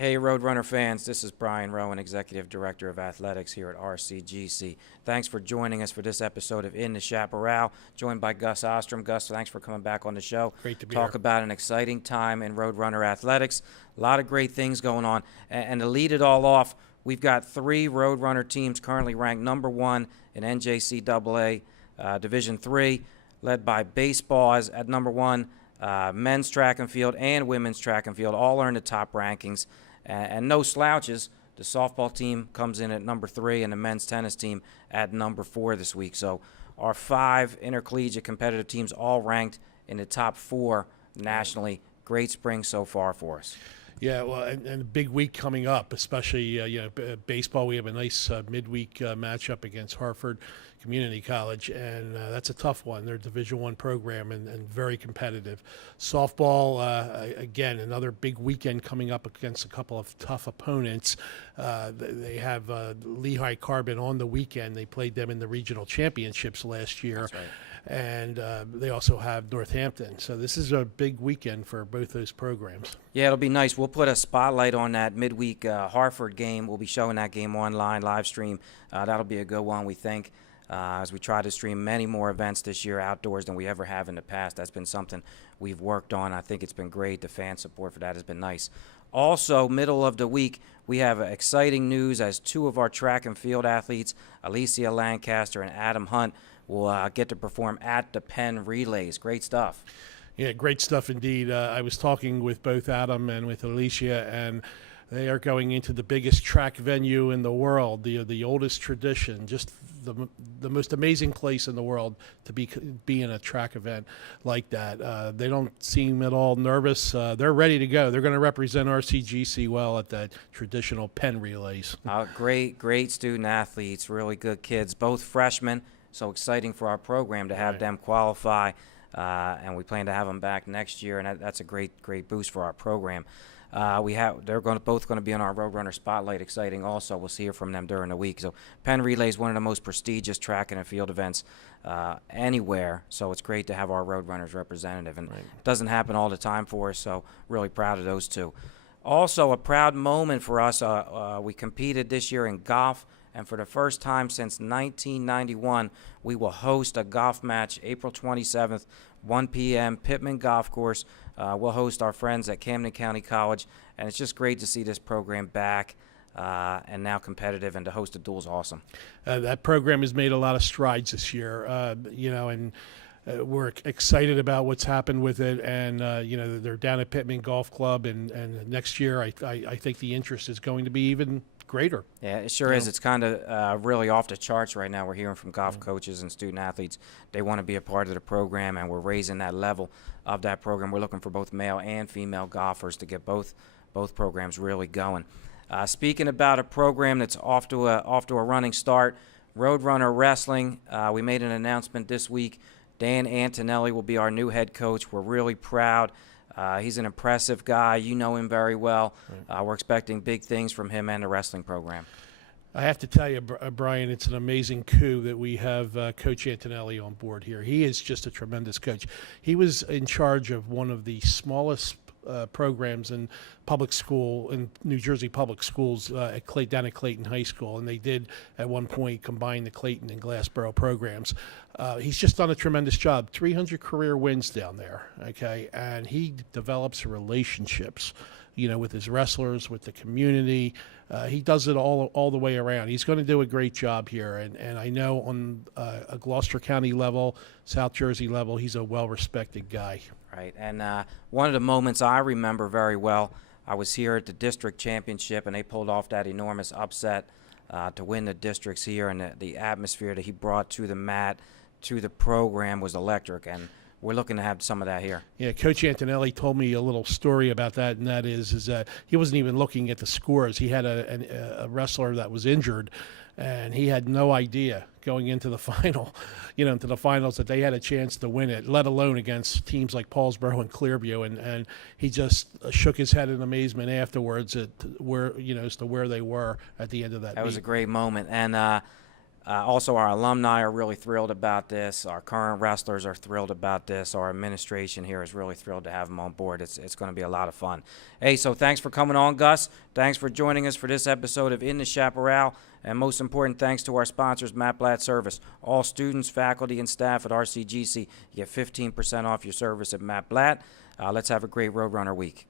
Hey, Roadrunner fans, this is Brian Rowan, Executive Director of Athletics here at RCGC. Thanks for joining us for this episode of In the Chaparral, joined by Gus Ostrum. Gus, thanks for coming back on the show. Great to be Talk here. about an exciting time in Roadrunner athletics. A lot of great things going on. And to lead it all off, we've got 3 Roadrunner teams currently ranked number 1 in NJCAA Division III, led by baseball as at number 1. Men's track and field and women's track and field all earned the top rankings. And no slouches. The softball team comes in at number 3 and the men's tennis team at number 4 this week. So our 5 intercollegiate competitive teams all ranked in the top 4 nationally. Great spring so far for us. Yeah, well, and a big week coming up, especially baseball. We have a nice midweek matchup against Hartford Community College, and that's a tough one. They're a Division I program and very competitive. Softball, again, another big weekend coming up against a couple of tough opponents. They have Lehigh Carbon on the weekend. They played them in the regional championships last year. That's right. And they also have Northampton. So this is a big weekend for both those programs. Yeah, it'll be nice. We'll put a spotlight on that midweek Hartford game. We'll be showing that game online, live stream. That'll be a good one, we think, as we try to stream many more events this year outdoors than we ever have in the past. That's been something we've worked on. I think it's been great. The fan support for that has been nice. Also, middle of the week, we have exciting news as 2 of our track and field athletes, Alicia Lancaster and Adam Hunt, will get to perform at the Penn Relays. Great stuff. Yeah, great stuff indeed. I was talking with both Adam and with Alicia, and they are going into the biggest track venue in the world, the oldest tradition, just the most amazing place in the world to be in a track event like that. They don't seem at all nervous. They're ready to go. They're going to represent RCGC well at that traditional Penn Relays. Great student athletes, really good kids, both freshmen. So exciting for our program to have them qualify, and we plan to have them back next year, and that's a great boost for our program. They're both going to be on our Roadrunner Spotlight. Exciting also. We'll hear from them during the week. So Penn Relay is one of the most prestigious track and field events anywhere, so it's great to have our Roadrunners representative, and it doesn't happen all the time for us, so really proud of those 2. Also, a proud moment for us, we competed this year in golf, and for the first time since 1991, we will host a golf match April 27th, 1 p.m., Pittman Golf Course. We'll host our friends at Camden County College, and it's just great to see this program back and now competitive, and to host a duel is awesome. That program has made a lot of strides this year, and we're excited about what's happened with it, and they're down at Pittman Golf Club, and next year I think the interest is going to be even greater. Yeah, it sure is. It's kind of really off the charts right now. We're hearing from golf coaches and student athletes. They want to be a part of the program, and we're raising that level of that program. We're looking for both male and female golfers to get both programs really going. Speaking about a program that's off to a running start, Roadrunner Wrestling. We made an announcement this week. Dan Antonelli will be our new head coach. We're really proud. He's an impressive guy. You know him very well. We're expecting big things from him and the wrestling program. I have to tell you, Brian, it's an amazing coup that we have Coach Antonelli on board here. He is just a tremendous coach. He was in charge of one of the smallest programs in public school, in New Jersey public schools down at Clayton High School, and they did at one point combine the Clayton and Glassboro programs. He's just done a tremendous job. 300 career wins down there, okay? And he develops relationships, with his wrestlers, with the community. He does it all the way around. He's going to do a great job here, and I know on a Gloucester County level, South Jersey level, he's a well-respected guy. Right, and one of the moments I remember very well, I was here at the district championship, and they pulled off that enormous upset to win the districts here, and the atmosphere that he brought to the mat, to the program was electric, and we're looking to have some of that here. Yeah, Coach Antonelli told me a little story about that, and that is that he wasn't even looking at the scores. He had a wrestler that was injured, and he had no idea going into the final, into the finals, that they had a chance to win it, let alone against teams like Paulsboro and Clearview. And he just shook his head in amazement afterwards at where, as to where they were at the end of that. That was a great moment. And Also, our alumni are really thrilled about this. Our current wrestlers are thrilled about this. Our administration here is really thrilled to have them on board. It's going to be a lot of fun. Hey, so thanks for coming on, Gus. Thanks for joining us for this episode of In the Chaparral. And most important, thanks to our sponsors, Matt Blatt Service. All students, faculty, and staff at RCGC, you get 15% off your service at Matt Blatt. Let's have a great Roadrunner week.